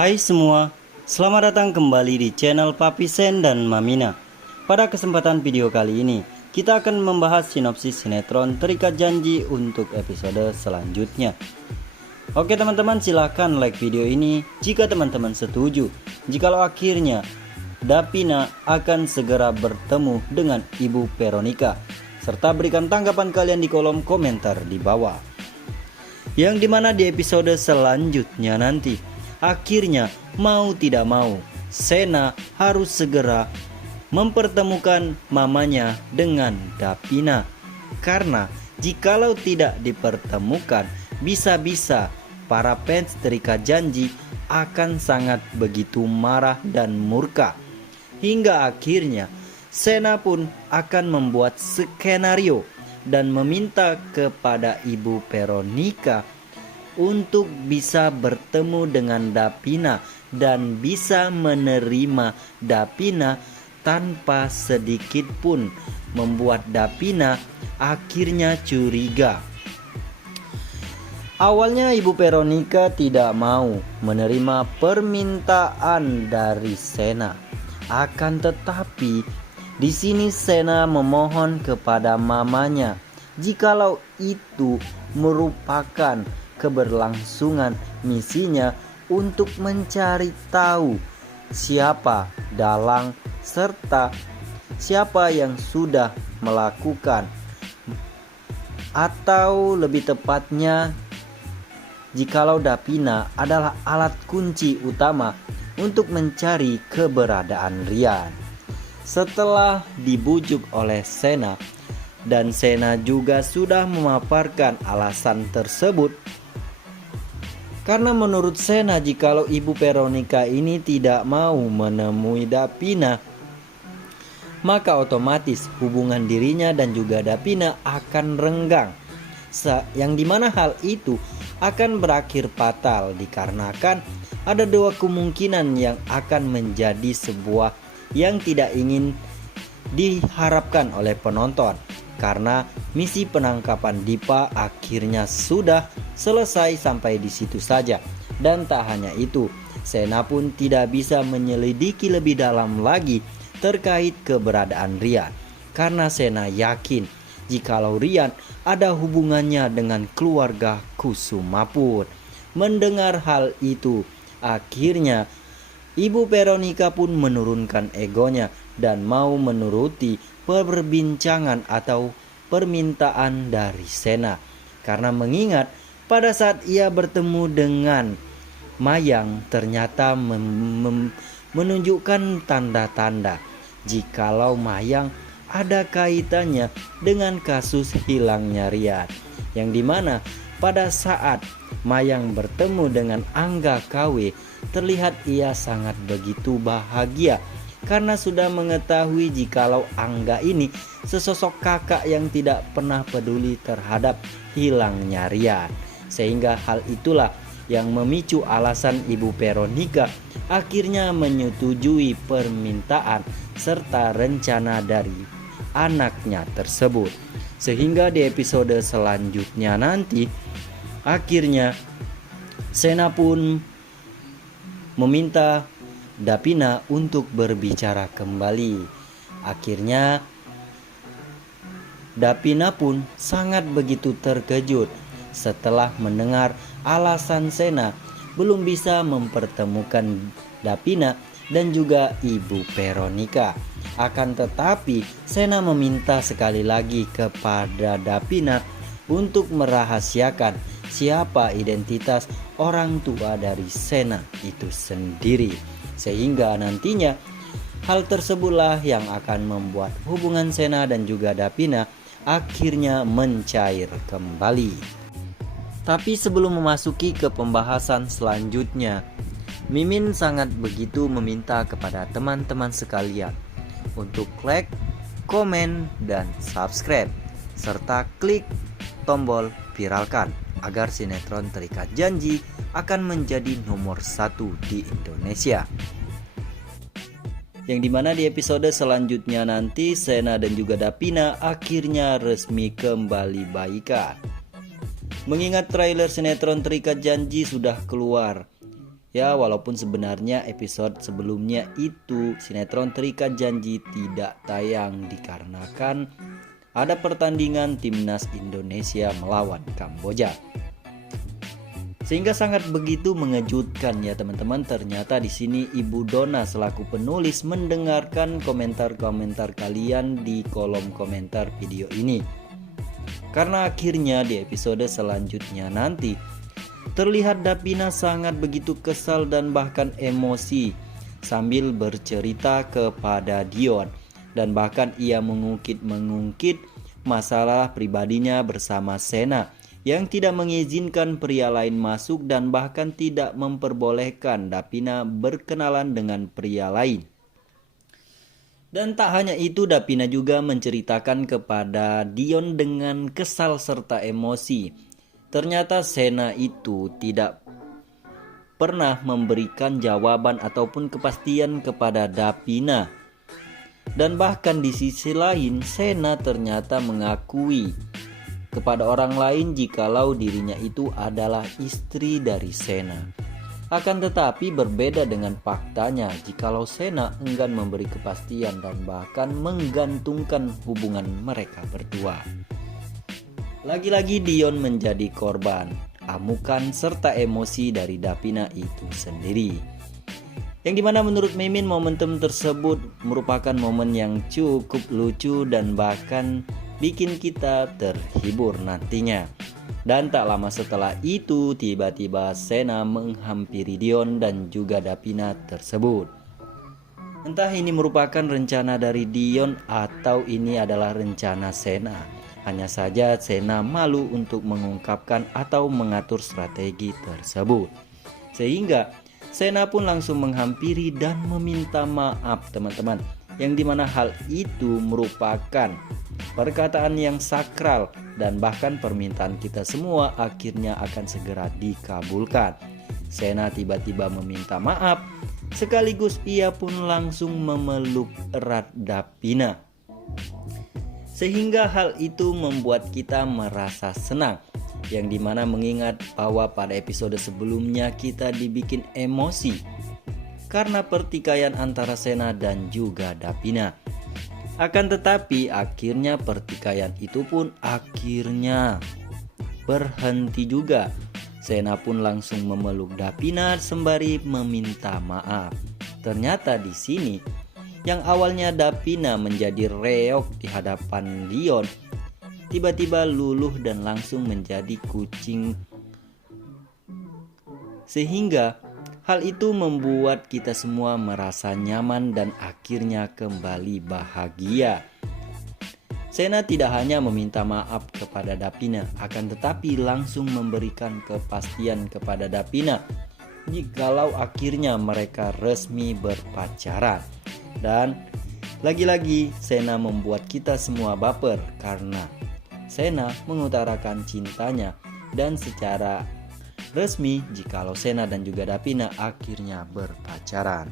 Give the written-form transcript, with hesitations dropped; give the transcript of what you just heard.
Hai semua, selamat datang kembali di channel Papi Sen dan Mamina. Pada kesempatan video kali ini, kita akan membahas sinopsis sinetron Terikat Janji untuk episode selanjutnya. Oke teman-teman, silahkan like video ini jika teman-teman setuju. Jikalau akhirnya Davina akan segera bertemu dengan Ibu Veronica, serta berikan tanggapan kalian di kolom komentar di bawah. Yang dimana di episode selanjutnya nanti, akhirnya mau tidak mau Sena harus segera mempertemukan mamanya dengan Davina. Karena jikalau tidak dipertemukan, bisa-bisa para fans Terikat Janji akan sangat begitu marah dan murka. Hingga akhirnya Sena pun akan membuat skenario dan meminta kepada Ibu Veronica untuk bisa bertemu dengan Davina dan bisa menerima Davina tanpa sedikit pun membuat Davina akhirnya curiga. Awalnya Ibu Veronica tidak mau menerima permintaan dari Sena. Akan tetapi di sini Sena memohon kepada mamanya jikalau itu merupakan keberlangsungan misinya untuk mencari tahu siapa dalang serta siapa yang sudah melakukan, atau lebih tepatnya jikalau Davina adalah alat kunci utama untuk mencari keberadaan Rian. Setelah dibujuk oleh Sena dan Sena juga sudah memaparkan alasan tersebut, karena menurut Sena jikalau Ibu Veronica ini tidak mau menemui Davina, maka otomatis hubungan dirinya dan juga Davina akan renggang. Yang dimana hal itu akan berakhir fatal dikarenakan ada dua kemungkinan yang akan menjadi sebuah yang tidak ingin diharapkan oleh penonton. Karena misi penangkapan Dipa akhirnya sudah selesai sampai di situ saja. Dan tak hanya itu, Sena pun tidak bisa menyelidiki lebih dalam lagi terkait keberadaan Rian. Karena Sena yakin jikalau Rian ada hubungannya dengan keluarga Kusumapur. Mendengar hal itu, akhirnya Ibu Veronica pun menurunkan egonya dan mau menuruti perbincangan atau permintaan dari Sena. Karena mengingat pada saat ia bertemu dengan Mayang ternyata menunjukkan tanda-tanda jikalau Mayang ada kaitannya dengan kasus hilangnya Rian. Yang dimana pada saat Mayang bertemu dengan Angga KW, terlihat ia sangat begitu bahagia karena sudah mengetahui jikalau Angga ini sesosok kakak yang tidak pernah peduli terhadap hilangnya Rian. Sehingga hal itulah yang memicu alasan Ibu Veronica akhirnya menyetujui permintaan serta rencana dari anaknya tersebut. Sehingga di episode selanjutnya nanti akhirnya Sena pun meminta Davina untuk berbicara kembali. Akhirnya Davina pun sangat begitu terkejut setelah mendengar alasan Sena belum bisa mempertemukan Davina dan juga Ibu Veronica. Akan tetapi Sena meminta sekali lagi kepada Davina untuk merahasiakan siapa identitas orang tua dari Sena itu sendiri. Sehingga nantinya hal tersebutlah yang akan membuat hubungan Sena dan juga Davina akhirnya mencair kembali. Tapi sebelum memasuki ke pembahasan selanjutnya, Mimin sangat begitu meminta kepada teman-teman sekalian untuk like, komen, dan subscribe serta klik tombol viralkan agar sinetron Terikat Janji akan menjadi nomor 1 di Indonesia. Yang dimana di episode selanjutnya nanti Sena dan juga Davina akhirnya resmi kembali baikan. Mengingat trailer sinetron Terikat Janji sudah keluar, Ya, walaupun sebenarnya episode sebelumnya itu sinetron Terikat Janji tidak tayang dikarenakan ada pertandingan timnas Indonesia melawan Kamboja. Sehingga sangat begitu mengejutkan ya teman-teman, ternyata di sini Ibu Dona selaku penulis mendengarkan komentar-komentar kalian di kolom komentar video ini. Karena akhirnya di episode selanjutnya nanti terlihat Davina sangat begitu kesal dan bahkan emosi sambil bercerita kepada Dion, dan bahkan ia mengungkit masalah pribadinya bersama Sena yang tidak mengizinkan pria lain masuk dan bahkan tidak memperbolehkan Davina berkenalan dengan pria lain. Dan tak hanya itu, Davina juga menceritakan kepada Dion dengan kesal serta emosi. Ternyata Sena itu tidak pernah memberikan jawaban ataupun kepastian kepada Davina. Dan bahkan di sisi lain, Sena ternyata mengakui kepada orang lain jikalau dirinya itu adalah istri dari Sena. Akan tetapi berbeda dengan faktanya jikalau Sena enggan memberi kepastian dan bahkan menggantungkan hubungan mereka berdua. Lagi-lagi Dion menjadi korban amukan serta emosi dari Davina itu sendiri. Yang dimana menurut Mimin momentum tersebut merupakan momen yang cukup lucu dan bahkan bikin kita terhibur nantinya. Dan tak lama setelah itu tiba-tiba Sena menghampiri Dion dan juga Davina tersebut. Entah ini merupakan rencana dari Dion atau ini adalah rencana Sena. Hanya saja Sena malu untuk mengungkapkan atau mengatur strategi tersebut. Sehingga Sena pun langsung menghampiri dan meminta maaf teman-teman. Yang dimana hal itu merupakan perkataan yang sakral dan bahkan permintaan kita semua akhirnya akan segera dikabulkan. Sena tiba-tiba meminta maaf, sekaligus ia pun langsung memeluk erat Davina. Sehingga hal itu membuat kita merasa senang, yang dimana mengingat bahwa pada episode sebelumnya kita dibikin emosi karena pertikaian antara Sena dan juga Davina. Akan tetapi akhirnya pertikaian itu pun akhirnya berhenti juga. Sena pun langsung memeluk Davina sembari meminta maaf. Ternyata di sini yang awalnya Davina menjadi reok di hadapan Dion, tiba-tiba luluh dan langsung menjadi kucing. Sehingga hal itu membuat kita semua merasa nyaman dan akhirnya kembali bahagia. Sena tidak hanya meminta maaf kepada Davina, akan tetapi langsung memberikan kepastian kepada Davina jikalau akhirnya mereka resmi berpacaran. Dan lagi-lagi Sena membuat kita semua baper karena Sena mengutarakan cintanya dan secara resmi jikalau Sena dan juga Davina akhirnya berpacaran.